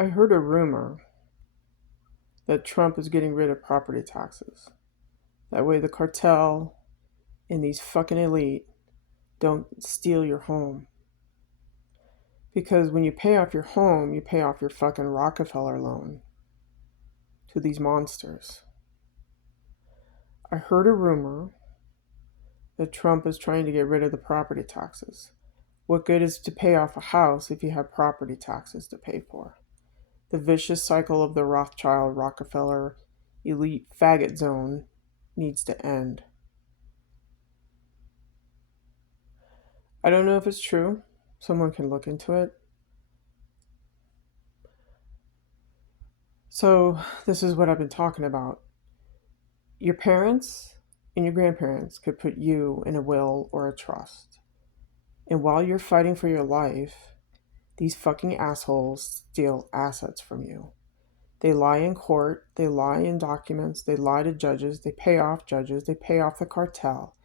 I heard a rumor that Trump is getting rid of property taxes. That way, the cartel and these fucking elite don't steal your home. Because when you pay off your home, you pay off your fucking Rockefeller loan to these monsters. I heard a rumor that Trump is trying to get rid of the property taxes. What good is to pay off a house if you have property taxes to pay for? The vicious cycle of the Rothschild Rockefeller elite faggot zone needs to end. I don't know if it's true. Someone can look into it. So, this is what I've been talking about. Your parents and your grandparents could put you in a will or a trust. And while you're fighting for your life, these fucking assholes steal assets from you. They lie in court, they lie in documents, they lie to judges, they pay off judges, they pay off the cartel,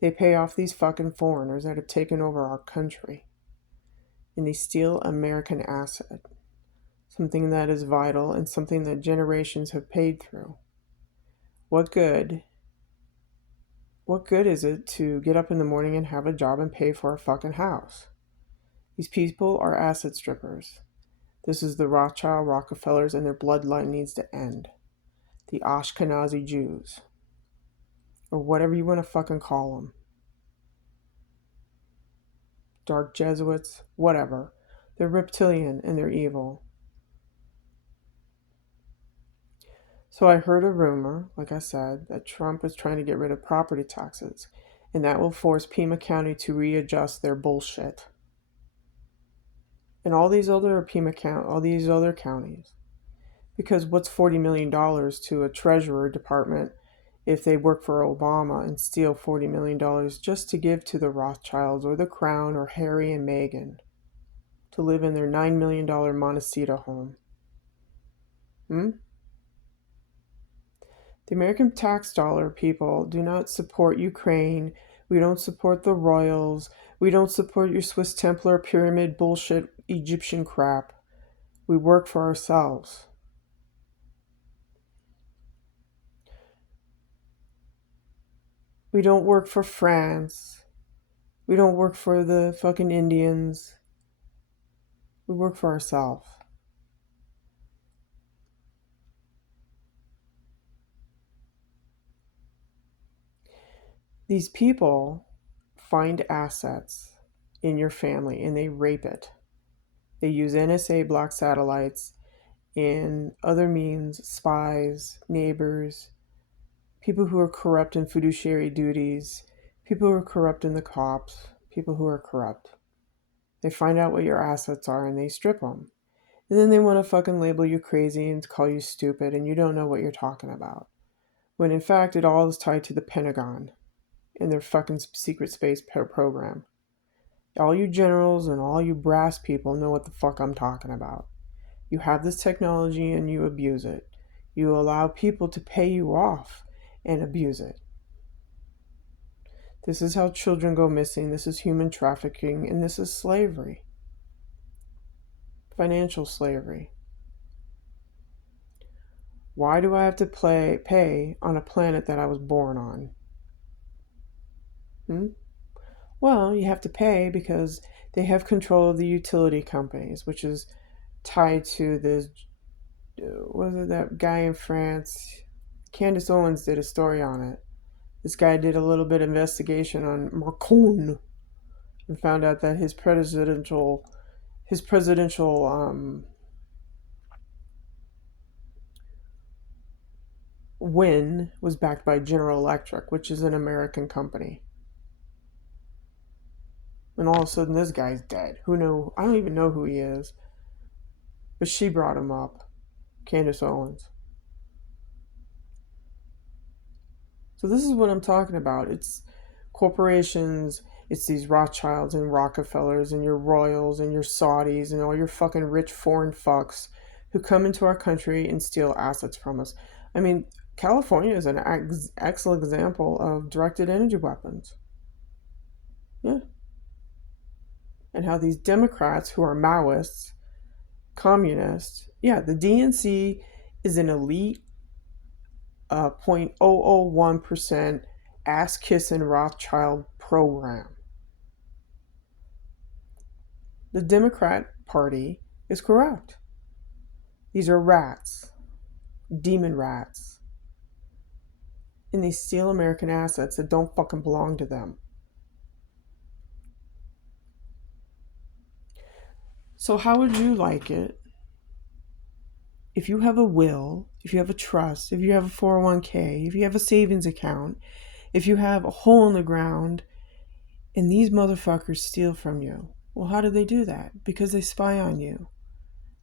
they pay off these fucking foreigners that have taken over our country. And they steal American asset, something that is vital and something that generations have paid through. What good? What good is it to get up in the morning and have a job and pay for a fucking house? These people are asset strippers. This is the Rothschild Rockefellers, and their bloodline needs to end. The Ashkenazi Jews, or whatever you want to fucking call them. Dark Jesuits, whatever. They're reptilian and they're evil. So I heard a rumor, like I said, that Trump is trying to get rid of property taxes, and that will force Pima County to readjust their bullshit. And all these other all these other counties. Because what's $40 million to a treasurer department if they work for Obama and steal $40 million just to give to the Rothschilds or the Crown or Harry and Meghan to live in their $9 million Montecito home? The American tax dollar people do not support Ukraine. We don't support the royals. We don't support your Swiss Templar pyramid bullshit Egyptian crap. We work for ourselves. We don't work for France. We don't work for the fucking Indians. We work for ourselves. These people find assets in your family and they rape it. They use NSA block satellites and other means, spies, neighbors, people who are corrupt in fiduciary duties, people who are corrupt in the cops, people who are corrupt. They find out what your assets are and they strip them. And then they want to fucking label you crazy and call you stupid and you don't know what you're talking about. When in fact it all is tied to the Pentagon and their fucking secret space program. All you generals and all you brass people know what the fuck I'm talking about. You have this technology and you abuse it. You allow people to pay you off and abuse it. This is how children go missing. This is human trafficking, and this is slavery. Financial slavery. Why do I have to pay on a planet that I was born on? Well, you have to pay because they have control of the utility companies, which is tied to this. Was it that guy in France? Candace Owens did a story on it. This guy did a little bit of investigation on Macron and found out that his presidential win was backed by General Electric, which is an American company. And all of a sudden, this guy's dead. Who know? I don't even know who he is. But she brought him up, Candace Owens. So this is what I'm talking about. It's corporations, it's these Rothschilds and Rockefellers and your royals and your Saudis and all your fucking rich foreign fucks who come into our country and steal assets from us. I mean, California is an excellent example of directed energy weapons. Yeah. And how these Democrats who are Maoists, communists, Yeah, the DNC is an elite 0.001% ass kissing Rothschild program. The Democrat Party is corrupt. These are rats, demon rats, and they steal American assets that don't fucking belong to them. So, how would you like it if you have a will, if you have a trust, if you have a 401k, if you have a savings account, if you have a hole in the ground, and these motherfuckers steal from you? Well, how do they do that? Because they spy on you.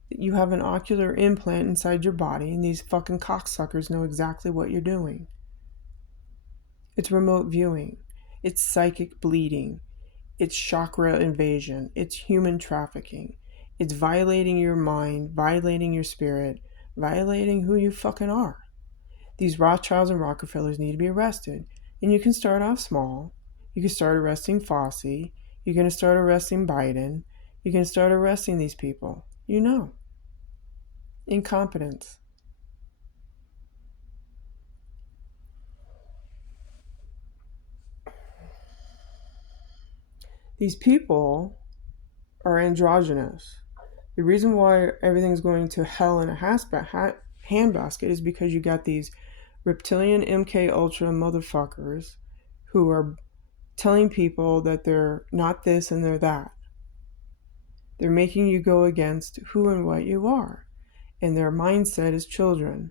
You have an ocular implant inside your body, and these fucking cocksuckers know exactly what you're doing. It's remote viewing, it's psychic bleeding, it's chakra invasion, it's human trafficking, it's violating your mind, violating your spirit, violating who you fucking are. These Rothschilds and Rockefellers need to be arrested. And you can start off small. You can start arresting Fossey. You're going to start arresting Biden. You can start arresting these people. You know. Incompetence. These people are androgynous. The reason why everything's going to hell in a handbasket is because you got these reptilian MK Ultra motherfuckers who are telling people that they're not this and they're that. They're making you go against who and what you are. And their mindset is children.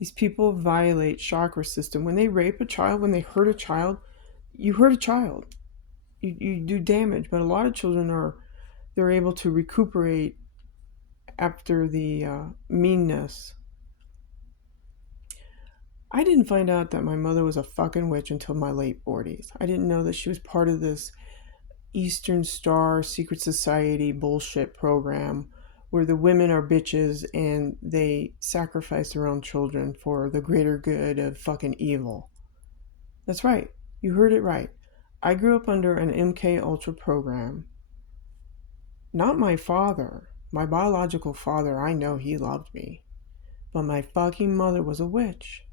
These people violate chakra system. When they rape a child, when they hurt a child, you hurt a child. You do damage. But a lot of children they're able to recuperate after the meanness. I didn't find out that my mother was a fucking witch until my late 40s. I didn't know that she was part of this Eastern Star Secret Society bullshit program where the women are bitches and they sacrifice their own children for the greater good of fucking evil. That's right. You heard it right. I grew up under an MK Ultra program. Not my father. My biological father, I know he loved me. But my fucking mother was a witch.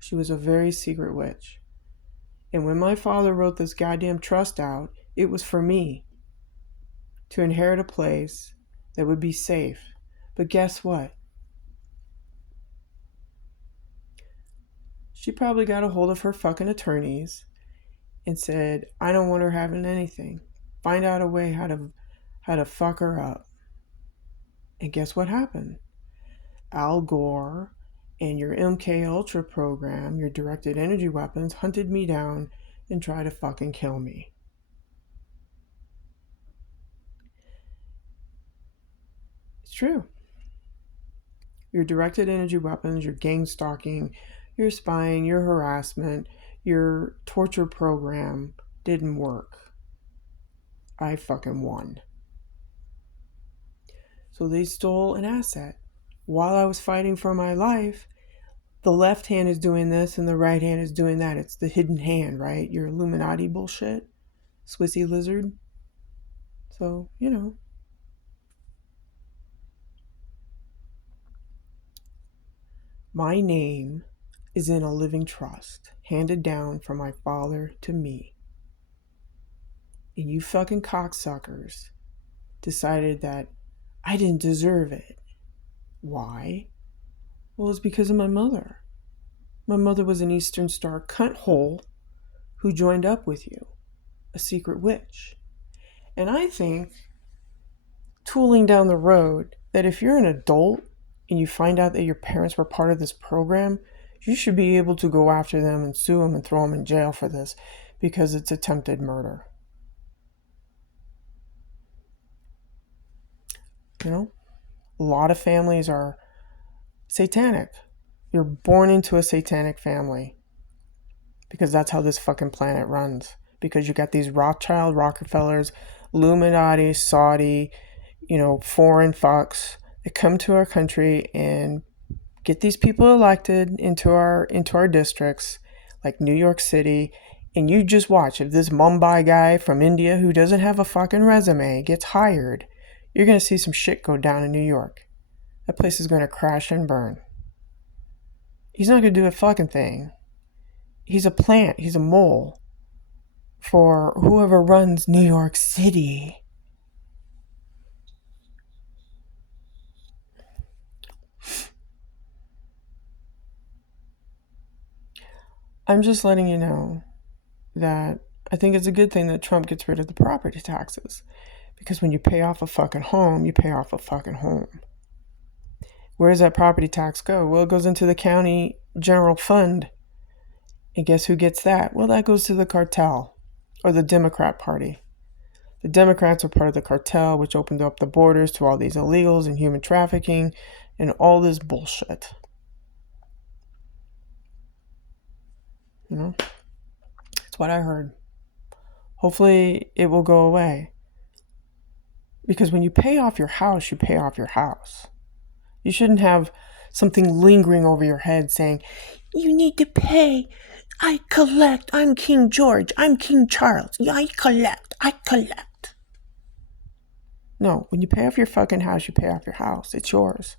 She was a very secret witch. And when my father wrote this goddamn trust out, it was for me to inherit a place that would be safe. But guess what? She probably got a hold of her fucking attorneys and said, I don't want her having anything. Find out a way how to fuck her up. And guess what happened? Al Gore and your MK Ultra program, your directed energy weapons, hunted me down and tried to fucking kill me. It's true. Your directed energy weapons, your gang stalking, your spying, your harassment, your torture program didn't work. I fucking won. So they stole an asset. While I was fighting for my life, the left hand is doing this and the right hand is doing that. It's the hidden hand, right? Your Illuminati bullshit. Swissy lizard. So, you know. My name is in a living trust, handed down from my father to me. And you fucking cocksuckers decided that I didn't deserve it. Why? Well, it's because of my mother. My mother was an Eastern Star cunt hole who joined up with you, a secret witch. And I think, tooling down the road, that if you're an adult and you find out that your parents were part of this program, you should be able to go after them and sue them and throw them in jail for this because it's attempted murder. You know, a lot of families are satanic. You're born into a satanic family because that's how this fucking planet runs. Because you got these Rothschild, Rockefellers, Illuminati, Saudi, foreign fucks that come to our country and get these people elected into our districts, like New York City. And you just watch if this Mumbai guy from India who doesn't have a fucking resume gets hired. you're going to see some shit go down in New York. That place is going to crash and burn. He's not going to do a fucking thing. He's a plant. He's a mole for whoever runs New York City. I'm just letting you know that I think it's a good thing that Trump gets rid of the property taxes. Because when you pay off a fucking home, you pay off a fucking home. Where does that property tax go? Well, it goes into the county general fund. And guess who gets that? Well, that goes to the cartel or the Democrat Party. The Democrats are part of the cartel, which opened up the borders to all these illegals and human trafficking and all this bullshit. You know? That's what I heard. Hopefully it will go away. Because when you pay off your house, you pay off your house. You shouldn't have something lingering over your head saying, you need to pay. I collect. I'm King George. I'm King Charles. I collect. No, when you pay off your fucking house, you pay off your house. It's yours.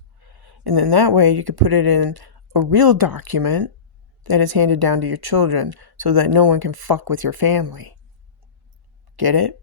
And then that way you could put it in a real document that is handed down to your children so that no one can fuck with your family. Get it?